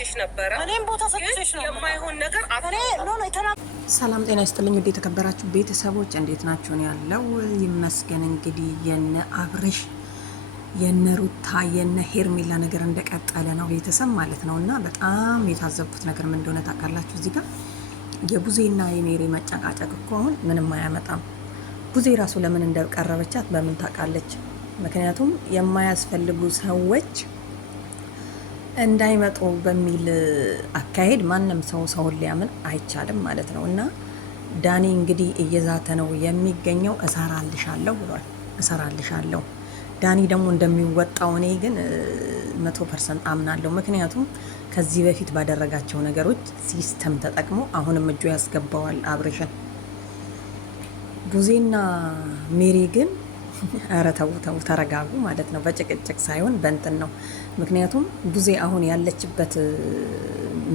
ሰጥቼሽ ነበረ። እኔም ቦታ ሰጥቼሽ ነው የማይሆን ነገር ሰላም ጤና ይስጥልኝ። እንዴት ተከበራችሁ ቤተሰቦች እንዴት ናችሁ? ነው ያለው ይመስገን። እንግዲህ የነ አብርሽ የነ ሩታ የነ ሄርሜላ ነገር እንደቀጠለ ነው ቤተሰብ ማለት ነውና በጣም የታዘብኩት ነገር ምን እንደሆነ ታውቃላችሁ? እዚህ ጋር የቡዜና የሜሪ መጨቃጨቅ እኮ አሁን ምንም አያመጣም። ቡዜ ራሱ ለምን እንደቀረበቻት በምን ታውቃለች? ምክንያቱም የማያስፈልጉ ሰዎች እንዳይመጡ በሚል አካሄድ ማንም ሰውን ሊያምን አይቻልም ማለት ነው። እና ዳኒ እንግዲህ እየዛተ ነው የሚገኘው። እሰራልሻለሁ ብሏል። እሰራልሻለሁ ዳኒ ደግሞ እንደሚወጣው እኔ ግን 100% አምናለሁ። ምክንያቱም ከዚህ በፊት ባደረጋቸው ነገሮች ሲስተም ተጠቅሞ አሁንም እጁ ያስገባዋል አብርሽን። ቡዜና ሜሪ ግን ኧረ ተው ተረጋጉ ማለት ነው። በጭቅጭቅ ሳይሆን በእንትን ነው። ምክንያቱም ቡዜ አሁን ያለችበት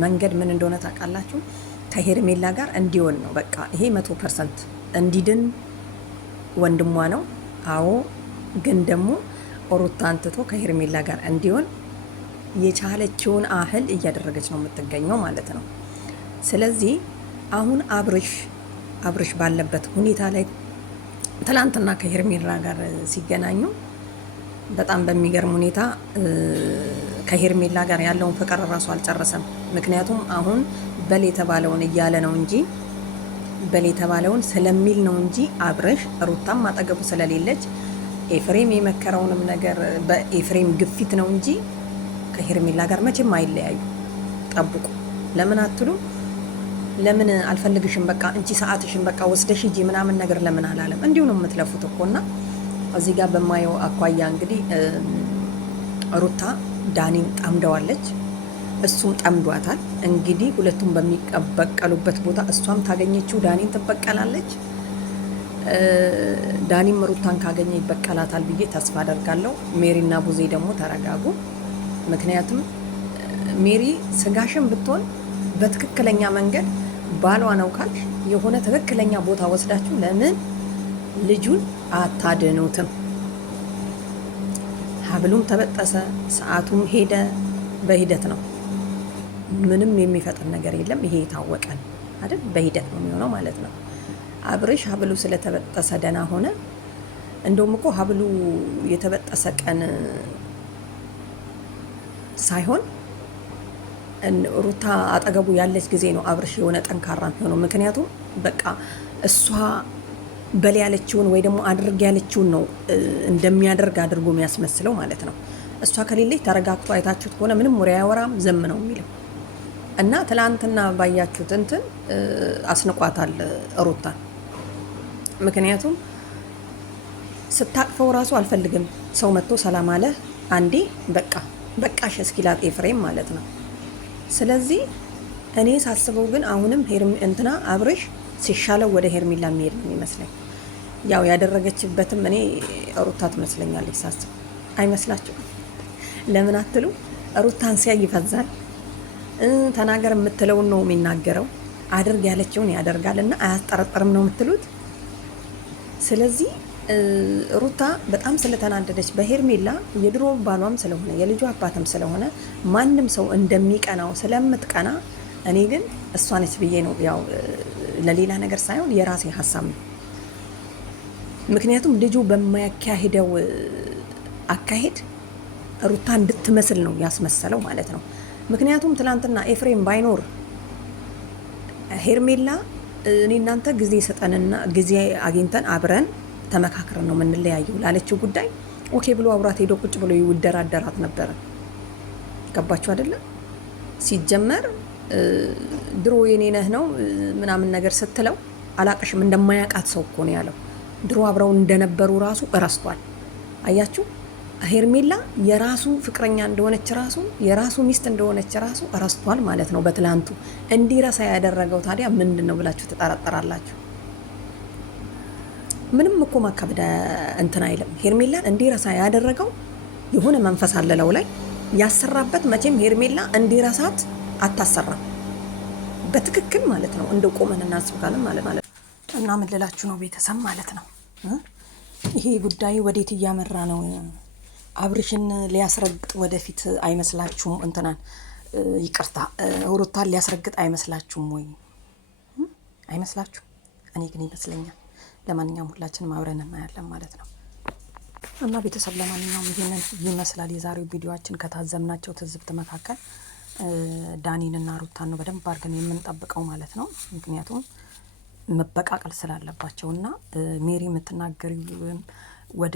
መንገድ ምን እንደሆነ ታውቃላችሁ? ከሄርሜላ ጋር እንዲሆን ነው። በቃ ይሄ 100% እንዲድን ወንድሟ ነው። አዎ፣ ግን ደግሞ ሩታን ትቶ ከሄርሜላ ጋር እንዲሆን የቻለችውን አህል እያደረገች ነው የምትገኘው ማለት ነው። ስለዚህ አሁን አብርሽ ባለበት ሁኔታ ላይ ትላንትና ከሄርሜላ ጋር ሲገናኙ በጣም በሚገርም ሁኔታ ከሄርሜላ ጋር ያለውን ፍቅር ራሱ አልጨረሰም። ምክንያቱም አሁን በል የተባለውን እያለ ነው እንጂ በል የተባለውን ስለሚል ነው እንጂ አብርሽ ሩታም አጠገቡ ስለሌለች ኤፍሬም የመከረውንም ነገር በኤፍሬም ግፊት ነው እንጂ ከሄርሜላ ጋር መቼም አይለያዩ። ጠብቁ። ለምን አትሉ? ለምን አልፈልግሽም በቃ እንቺ ሰዓትሽን በቃ ወስደሽ ሂጂ ምናምን ነገር ለምን አላለም? እንዲሁ ነው የምትለፉት እኮና እዚህ ጋር በማየው አኳያ እንግዲህ ሩታ ዳኒን ጠምደዋለች፣ እሱም ጠምዷታል። እንግዲህ ሁለቱም በሚበቀሉበት ቦታ እሷም ታገኘችው ዳኒን ትበቀላለች፣ ዳኒም ሩታን ካገኘ ይበቀላታል ብዬ ተስፋ አደርጋለሁ። ሜሪና ቡዜ ደግሞ ተረጋጉ። ምክንያቱም ሜሪ ስጋሽን ብትሆን በትክክለኛ መንገድ ባሏ ነው ካልሽ የሆነ ትክክለኛ ቦታ ወስዳችሁ ለምን ልጁን አታድኑትም? ሀብሉም ተበጠሰ፣ ሰዓቱም ሄደ፣ በሂደት ነው። ምንም የሚፈጥር ነገር የለም። ይሄ የታወቀ ነው አይደል? በሂደት ነው የሚሆነው ማለት ነው። አብርሽ ሀብሉ ስለተበጠሰ ደህና ሆነ። እንደውም እኮ ሀብሉ የተበጠሰ ቀን ሳይሆን ሩታ አጠገቡ ያለች ጊዜ ነው አብርሽ የሆነ ጠንካራ የሚሆነው። ምክንያቱም በቃ እሷ በል ያለችውን ወይ ደግሞ አድርግ ያለችውን ነው እንደሚያደርግ አድርጎ የሚያስመስለው ማለት ነው። እሷ ከሌለች ተረጋግቶ አይታችሁት ከሆነ ምንም ወሬ አያወራም፣ ዘም ነው የሚለው እና ትላንትና ባያችሁት እንትን አስንቋታል ሩታን። ምክንያቱም ስታቅፈው ራሱ አልፈልግም ሰው መጥቶ ሰላም አለ አንዴ በቃሽ እስኪላት ኤፍሬም ማለት ነው። ስለዚህ እኔ ሳስበው ግን አሁንም እንትና አብርሽ ሲሻለው ወደ ሄርሜላ የሚሄድ ነው የሚመስለኝ። ያው ያደረገችበትም እኔ ሩታ ትመስለኛለች ሳስብ። አይመስላችሁም? ለምን አትሉ? ሩታን ሲያይ ይፈዛል። ተናገር የምትለውን ነው የሚናገረው፣ አድርግ ያለችውን ያደርጋል እና አያስጠረጥርም ነው የምትሉት። ስለዚህ ሩታ በጣም ስለተናደደች በሄርሜላ የድሮ ባሏም ስለሆነ የልጁ አባትም ስለሆነ ማንም ሰው እንደሚቀናው ስለምትቀና እኔ ግን እሷ ነች ብዬ ነው ያው ለሌላ ነገር ሳይሆን የራሴ ሀሳብ ነው። ምክንያቱም ልጁ በማያካሂደው አካሄድ ሩታ እንድትመስል ነው ያስመሰለው ማለት ነው። ምክንያቱም ትላንትና ኤፍሬም ባይኖር ሄርሜላ እኔ እናንተ ጊዜ ሰጠንና ጊዜ አግኝተን አብረን ተመካክረን ነው የምንለያየው ላለችው ጉዳይ ኦኬ ብሎ አብራት ሄዶ ቁጭ ብሎ ይወደራደራት ነበረ። ገባችሁ አይደለም? ሲጀመር ድሮ የኔ ነህ ነው ምናምን ነገር ስትለው አላቅሽም እንደማያውቃት ሰው እኮ ነው ያለው። ድሮ አብረው እንደነበሩ ራሱ እረስቷል። አያችሁ? ሄርሜላ የራሱ ፍቅረኛ እንደሆነች ራሱ የራሱ ሚስት እንደሆነች ራሱ እረስቷል ማለት ነው። በትላንቱ እንዲረሳ ያደረገው ታዲያ ምንድን ነው ብላችሁ ትጠራጠራላችሁ? ምንም እኮ ማካበድ እንትን አይልም። ሄርሜላን እንዲረሳ ያደረገው የሆነ መንፈስ አለለው ላይ ያሰራበት። መቼም ሄርሜላ እንዲረሳት አታሰራም በትክክል ማለት ነው። እንደው ቆመን እናስብካለን ማለት እና ምን ልላችሁ ነው ቤተሰብ ማለት ነው። ይሄ ጉዳይ ወዴት እያመራ ነው? አብርሽን ሊያስረግጥ ወደፊት አይመስላችሁም? እንትናን ይቅርታ ሩታን ሊያስረግጥ አይመስላችሁም ወይ? አይመስላችሁ? እኔ ግን ይመስለኛል። ለማንኛውም ሁላችንም አብረን እናያለን ማለት ነው። እና ቤተሰብ ለማንኛውም ይሄንን ይመስላል የዛሬው ቪዲዮአችን። ከታዘብናቸው ትዝብት መካከል ዳኒንና ሩታን ነው በደንብ አድርገን የምንጠብቀው ማለት ነው። ምክንያቱም መበቃቀል ስላለባቸው እና ሜሪ የምትናገሪው ወደ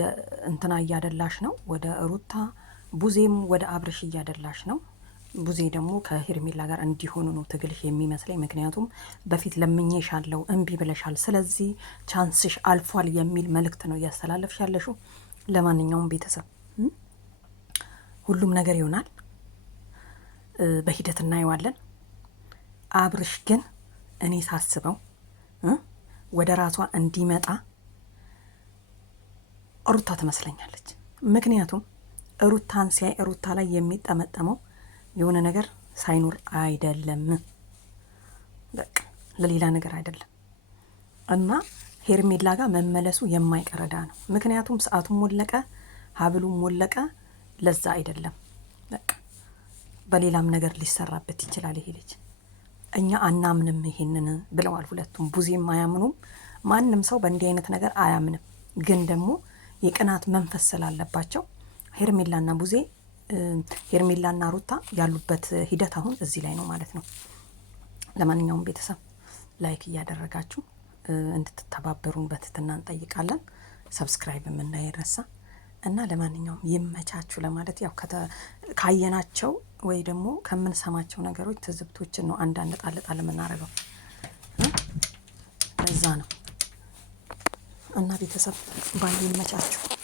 እንትና እያደላሽ ነው፣ ወደ ሩታ፣ ቡዜም ወደ አብርሽ እያደላሽ ነው። ቡዜ ደግሞ ከሄርሜላ ጋር እንዲሆኑ ነው ትግልሽ የሚመስለኝ። ምክንያቱም በፊት ለምኜሻለሁ እምቢ ብለሻል፣ ስለዚህ ቻንስሽ አልፏል የሚል መልእክት ነው እያስተላለፍሽ ያለሽው። ለማንኛውም ቤተሰብ ሁሉም ነገር ይሆናል፣ በሂደት እናየዋለን። አብርሽ ግን እኔ ሳስበው ወደ ራሷ እንዲመጣ ሩታ ትመስለኛለች። ምክንያቱም ሩታን ሲያይ ሩታ ላይ የሚጠመጠመው የሆነ ነገር ሳይኖር አይደለም፣ በቃ ለሌላ ነገር አይደለም። እና ሄርሜላ ጋር መመለሱ የማይቀረዳ ነው። ምክንያቱም ሰዓቱም ሞለቀ፣ ሀብሉም ሞለቀ። ለዛ አይደለም በቃ በሌላም ነገር ሊሰራበት ይችላል ይሄ ልጅ። እኛ አናምንም ይሄንን ብለዋል ሁለቱም። ቡዜም አያምኑም። ማንም ሰው በእንዲህ አይነት ነገር አያምንም። ግን ደግሞ የቅናት መንፈስ ስላለባቸው ሄርሜላና ቡዜ ሄርሜላና ሩታ ያሉበት ሂደት አሁን እዚህ ላይ ነው ማለት ነው። ለማንኛውም ቤተሰብ ላይክ እያደረጋችሁ እንድትተባበሩን በትህትና እንጠይቃለን። ሰብስክራይብ እንዳይረሳ እና ለማንኛውም ይመቻችሁ ለማለት ያው ካየናቸው ወይ ደግሞ ከምንሰማቸው ነገሮች ትዝብቶችን ነው አንዳንድ ጣል የምናደርገው እዛ ነው እና ቤተሰብ ባይ ይመቻችሁ።